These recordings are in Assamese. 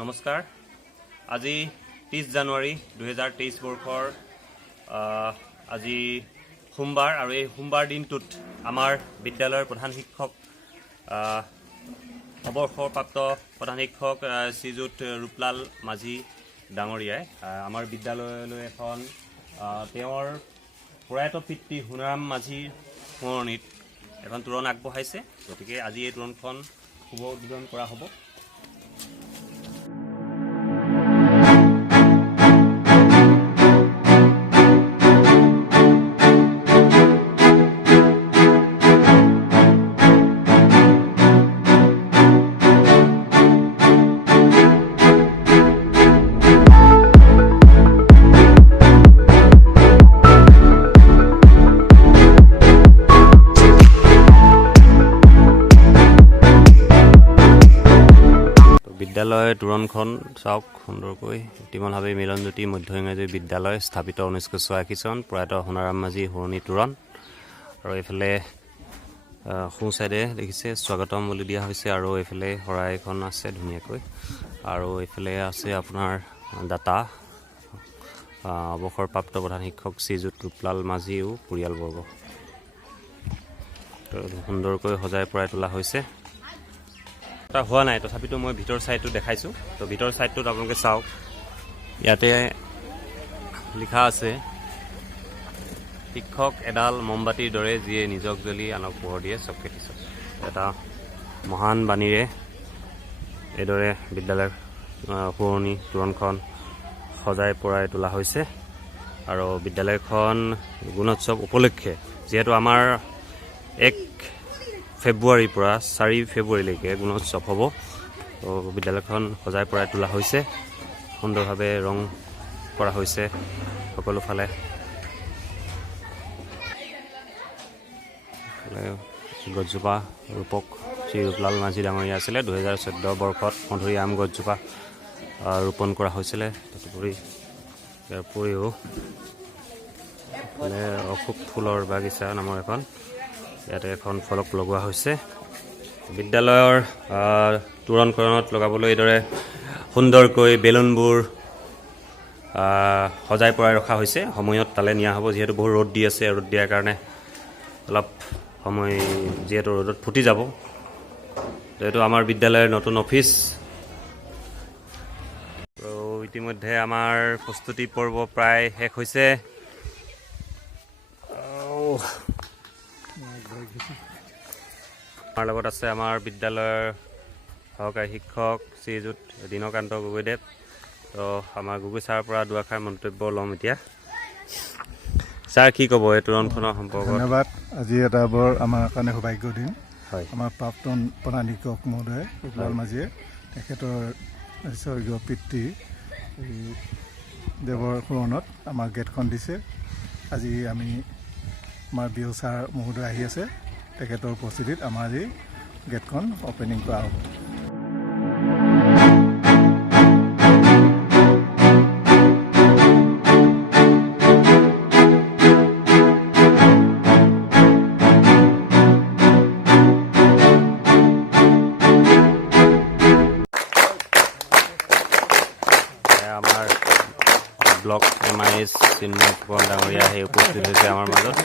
নমস্কাৰ আজি 30 জানুৱাৰী 2023 বৰ্ষৰ আজি সোমবাৰ আৰু এই সোমবাৰ দিনটোত আমাৰ বিদ্যালয়ৰ প্ৰধান শিক্ষক অৱসৰপ্ৰাপ্ত প্ৰধান শিক্ষক শ্ৰীযুত ৰূপলাল মাঝি ডাঙৰীয়াই আমাৰ বিদ্যালয়লৈ এখন তেওঁৰ প্ৰয়াত পিতৃ সোণাৰাম মাঝিৰ স্মৰণিত এখন তোৰণ আগবঢ়াইছে। গতিকে আজি এই তোৰণখন শুভ উদ্বোধন কৰা হ'ব। বিদ্যালয় তোৰণখন চাওক সুন্দৰকৈ ইতিমধ্যে মিলনজ্যোতি মধ্য ইংৰাজী বিদ্যালয় স্থাপিত 1986 চন প্ৰয়াত সোণাৰাম মাঝি শুৱনি তোৰণ আৰু এইফালে সোঁ চাইডে দেখিছে স্বাগতম বুলি দিয়া হৈছে আৰু এইফালে শৰাইখন আছে ধুনীয়াকৈ আৰু এইফালে আছে আপোনাৰ দাতা অৱসৰপ্ৰাপ্ত প্ৰধান শিক্ষক শ্ৰীযুত ৰূপলাল মাঝিও পৰিয়ালবৰ্গ সুন্দৰকৈ সজাই পৰাই তোলা হৈছে। হোৱা নাই তথাপিতো মই ভিতৰ চাইডটো দেখাইছোঁ। তো ভিতৰ চাইডটোত আপোনালোকে চাওক, ইয়াতে লিখা আছে শিক্ষক এডাল মমবাতিৰ দৰে যিয়ে নিজক জ্বলি আনক পোহৰ দিয়ে চক্ৰেটিছত। এটা মহান বাণীৰে এইদৰে বিদ্যালয়ৰ শুৱনি তোৰণখন সজাই পৰাই তোলা হৈছে আৰু বিদ্যালয়খন গুণোৎসৱ উপলক্ষে যিহেতু আমাৰ 1 ফেব্ৰুৱাৰীৰ পৰা 4 ফেব্ৰুৱাৰীলৈকে গুণোৎসৱ হ'ব। তো বিদ্যালয়খন সজাই পৰাই তোলা হৈছে, সুন্দৰভাৱে ৰং কৰা হৈছে সকলোফালে। গছজোপা ৰূপক শ্ৰী ৰূপলাল মাঝি ডাঙৰীয়া আছিলে। 2014 বৰ্ষত মধুৰি আম গছজোপা ৰোপণ কৰা হৈছিলে। তদুপৰি ইয়াৰ উপৰিও অশোক ফুলৰ বাগিচা নামৰ ইয়াতে এখন ফলক লগোৱা হৈছে। বিদ্যালয়ৰ তোৰণখনত লগাবলৈ এইদৰে সুন্দৰকৈ বেলুনবোৰ সজাই পৰাই ৰখা হৈছে। সময়ত তালৈ নিয়া হ'ব, যিহেতু বহু ৰ'দ দি আছে। ৰ'দ দিয়াৰ কাৰণে অলপ সময় যিহেতু ৰ'দত ফুটি যাব। এইটো আমাৰ বিদ্যালয়ৰ নতুন অফিচ আৰু ইতিমধ্যে আমাৰ প্ৰস্তুতি পৰ্ব প্ৰায় শেষ হৈছে। আমাৰ লগত আছে আমাৰ বিদ্যালয়ৰ সহকাৰী শিক্ষক শ্ৰীযুত দীনকান্ত গগৈদেৱ। তো আমাৰ গগৈ ছাৰৰ পৰা দুআষাৰ মন্তব্য ল'ম এতিয়া। ছাৰ, কি ক'ব এই তোৰণখনৰ সম্পৰ্কত? ধন্যবাদ। আজি এটা বৰ আমাৰ কাৰণে সৌভাগ্য দিন। হয়, আমাৰ প্ৰাক্তন প্ৰধান শিক্ষক মহোদয় ৰূপলাল মাঝিয়ে তেখেতৰ স্বৰ্গীয় পিতৃ দেৱৰ সোঁৱৰণত আমাৰ গেটখন দিছে। আজি আমি আমাৰ বিহু ছাৰ মহোদয় আহি আছে, তেখেতৰ উপস্থিতিত আমাৰ আজি গেটখন অপেনিং কৰা হ'ব। আমাৰ ব্লক MIS চিন্ময় ফুকন ডাঙৰীয়া আহি উপস্থিত হৈছে আমাৰ মাজত।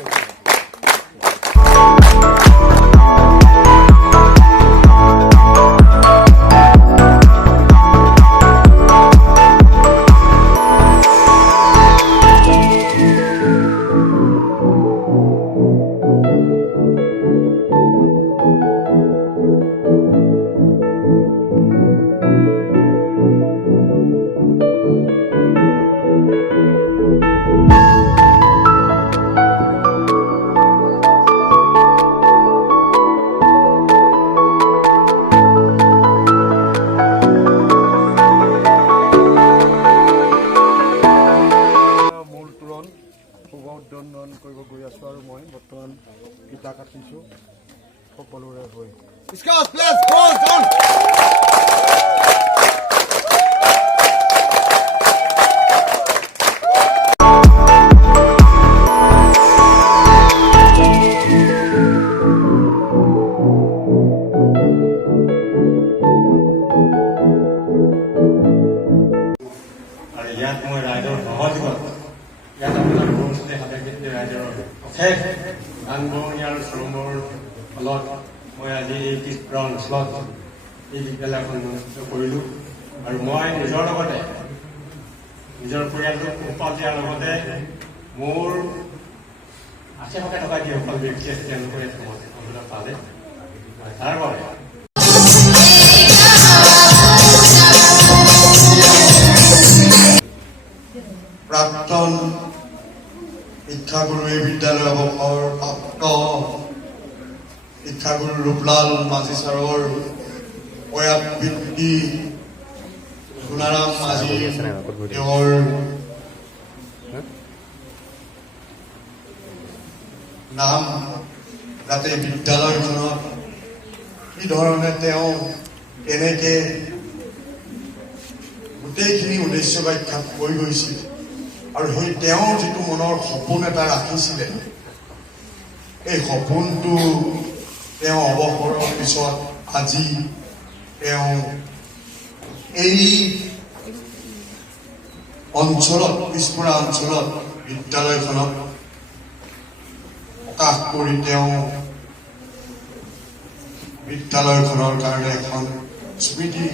ইয়াত মই ৰাইজৰ সহযোগত ইয়াত আপোনাৰ বৰষুণে হাতে খেতি ৰাইজৰ অশেষ দান বৰঙণি আৰু শ্ৰমৰ ফলত মই আজি এই পিছপৰা অঞ্চলত এই বিদ্যালয়খন অনুষ্ঠিত কৰিলোঁ আৰু মই নিজৰ লগতে নিজৰ পৰিয়ালটোক পোহপাল দিয়াৰ লগতে মোৰ আশে পাশে থকা যিসকল ব্যক্তি আছে তেওঁলোকে সহযোগিতা পালে তাৰ বাবে প্ৰাক্তন শিক্ষাগুৰু এই বিদ্যালয় অৱসৰপ্ৰাপ্ত শিক্ষাগুৰু ৰূপলাল মাঝি ছাৰৰ প্ৰয়াত পিতৃ গুণাৰাম মাঝি তেওঁৰ নাম যাতে বিদ্যালয়খনত কি ধৰণে তেওঁ কেনেকে গোটেইখিনি উদ্দেশ্য ব্যাখ্যা কৰি গৈছিল আৰু সেই তেওঁ যিটো মনৰ সপোন এটা ৰাখিছিলে এই সপোনটো তেওঁ অৱসৰৰ পিছত আজি তেওঁ এই অঞ্চলত পিছপৰা অঞ্চলত বিদ্যালয়খনত প্ৰকাশ কৰি তেওঁ বিদ্যালয়খনৰ কাৰণে এখন স্মৃতি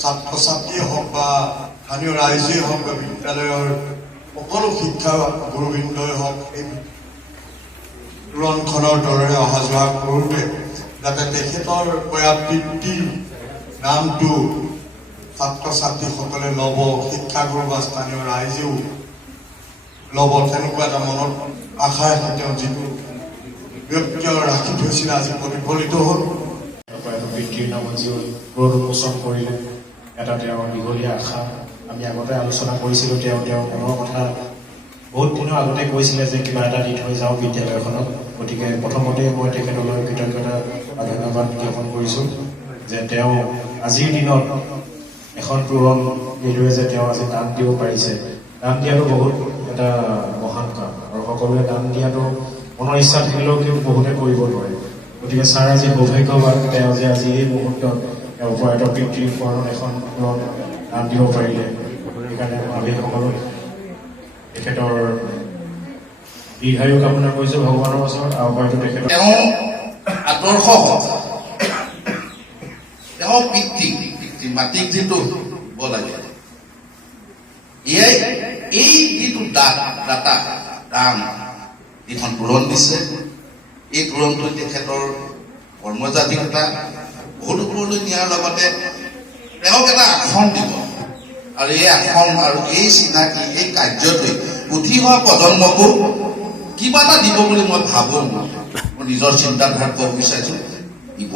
ছাত্ৰ ছাত্ৰীয়ে হওক বা স্থানীয় ৰাইজেই হওক বা বিদ্যালয়ৰ সকলো শিক্ষা গুৰুবৃন্দই হওক এই তোৰণখনৰ দৰেৰে অহা যোৱা কৰোঁতে যাতে তেখেতৰ প্ৰয়াত পিতৃৰ নামটো ছাত্ৰ ছাত্ৰীসকলে ল'ব শিক্ষাগুৰু বা স্থানীয় ৰাইজেও ল'ব তেনেকুৱা এটা মনত আশাৰে তেওঁ যিটো ব্যক্তি ৰাখি থৈছিলে আজি প্ৰতিফলিত হ'ল পিতৃৰ নামত যি পুনৰুন্মোচন কৰিলে এটা তেওঁৰ দীঘলীয়া আশা আমি আগতে আলোচনা কৰিছিলোঁ তেওঁৰ মনৰ কথা বহুত দিনৰ আগতে কৈছিলে যে কিবা এটা দি থৈ যাওঁ বিদ্যালয়খনত গতিকে প্ৰথমতে মই তেখেতলৈ কৃতজ্ঞতা বা ধন্যবাদ জ্ঞাপন কৰিছোঁ যে তেওঁ আজিৰ দিনত এখন তোৰণ নিদুৱে যে তেওঁ আজি দান দিব পাৰিছে দান দিয়াটো বহুত এটা মহান কাম আৰু সকলোৱে দান দিয়াটো মনৰ ইচ্ছা থাকিলেও কেউ বহুতে কৰিব নোৱাৰে গতিকে ছাৰ আজি সৌভাগ্যৱান তেওঁ যে আজি এই মুহূৰ্তত তেওঁ প্ৰয়াত পিতৃৰ ওপৰত এখন তোৰণ দান দিব পাৰিলে সেইকাৰণে আমি সকলো তেখেতৰ দীৰ্ঘায়ু কামনা কৰিছোঁ ভগৱানৰ ওচৰত আৰু হয়তো তেখেতৰ তেওঁ আদৰ্শ তেওঁ পিতৃ মাতৃক যিটো হ'ব লাগে এয়াই এই যিটো দাতা দান যিখন তোৰণ দিছে এই তোৰণটো তেখেতৰ কৰ্মজাতিকতা বহুত ওপৰলৈ নিয়াৰ লগতে তেওঁক এটা আসন দিব আৰু এই আসন আৰু এই চিনাকি এই কাৰ্যটোৱে উঠি অহা প্ৰজন্মকো কিবা এটা দিব বুলি মই ভাবোঁ মই নিজৰ চিন্তাধাৰাত ক'ব বিচাৰিছোঁ দিব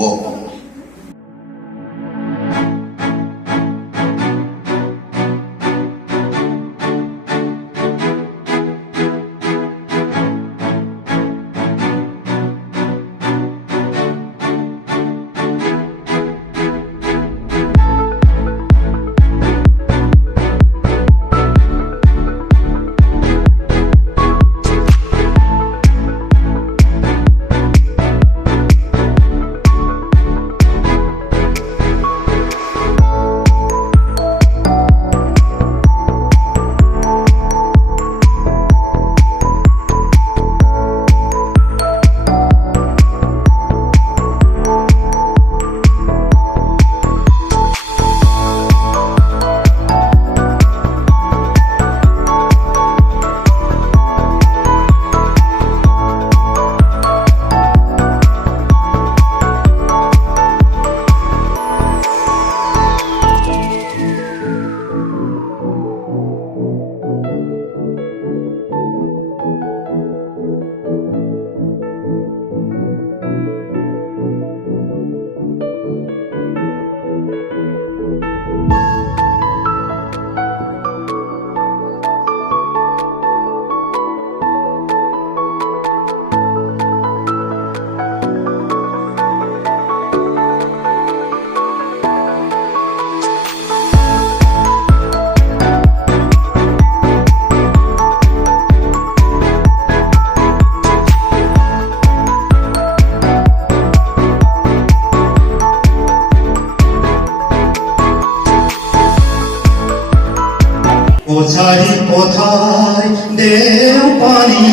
কছাৰী পথাৰ দেও পানী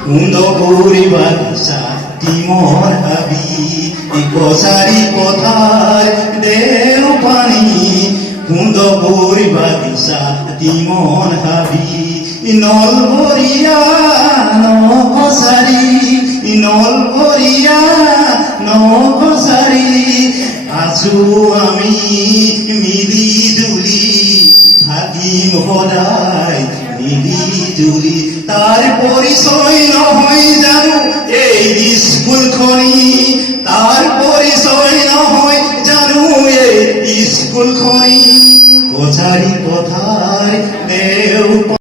কুন্দপুৰী বাগিচা টিমৰ হাবি কছাৰী পথাৰ দেও পানী কুন্দপুৰী বাগিচা টিমৰ হাবি নলবৰীয়া নকছাৰী নলবৰীয়া নকছাৰী আছো আমি মিলি জুলি থাকিম সদায় মিলি জুলি তাৰ পৰিচয় নহয় জানো এই স্কুলখনি তাৰ পৰিচয় নহয় জানো এই স্কুলখনি